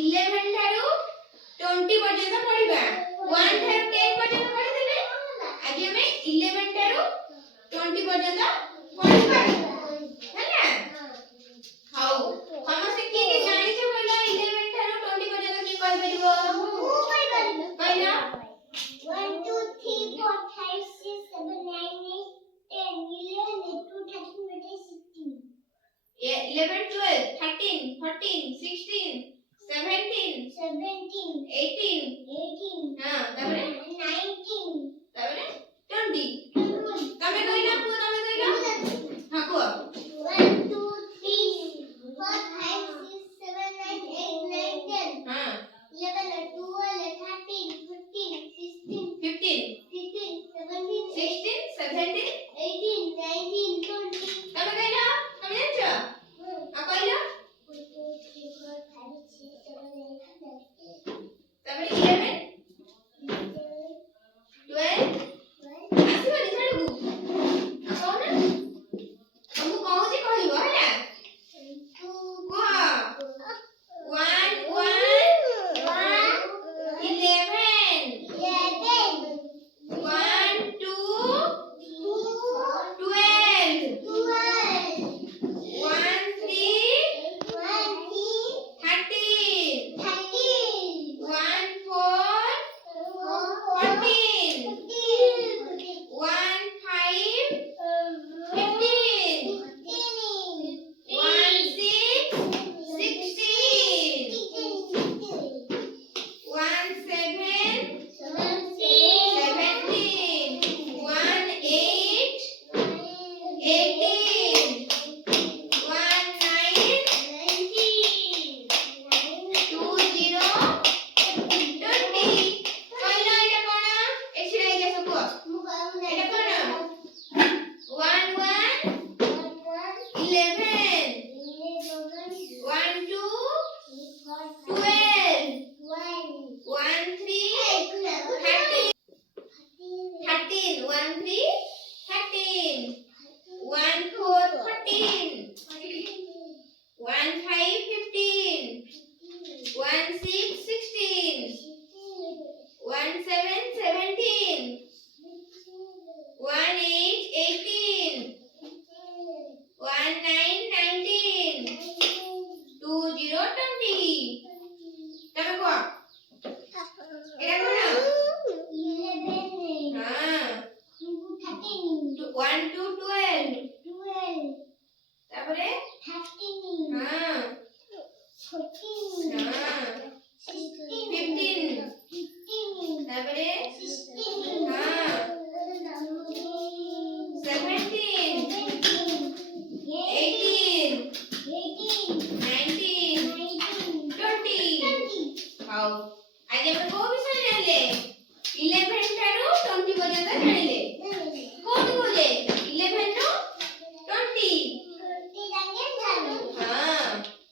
11 ଠାରୁ 20 ପର୍ଯ୍ୟନ୍ତ ପଢିବା 1 ଠାରୁ 10 ପର୍ଯ୍ୟନ୍ତ ପଢିଥିଲେ ଆଜି ଆମେ 11 ଠାରୁ 20 ପର୍ଯ୍ୟନ୍ତ ପଢିବା ହେଲା ହଉ ସମସ୍ତେ କିଏ କିଏ ଜାଣିଛ କହିଲା 11 ଠାରୁ 20 ପର୍ଯ୍ୟନ୍ତ କିଏ କହିପାରିବ କହିଲା 1 2 3 4 5 6 7 9 8 10 11 12 13 14 16 17 18 हां तापरे 19 तापरे 20 तमे कहला को तमे कहला हां को 1 2 3 4 5 6 7 8 9 10 हां 11 12 13 14 16 15 17 16 17 18 19 20 तमे कहला तमे जानछो आ कहला 1 2 3 4 5 6 7 8 तापरे 11 12 आसीबनी छाडू आ कहना हमहु कहूची कहइबो हैला 1 2 12 तापरे 13 हां 14 हां 15 तापरे 16 हां 17 18 19 20 हाउ आज हम को विषय जानले 11 ठारू 20 पर्यंत जानिले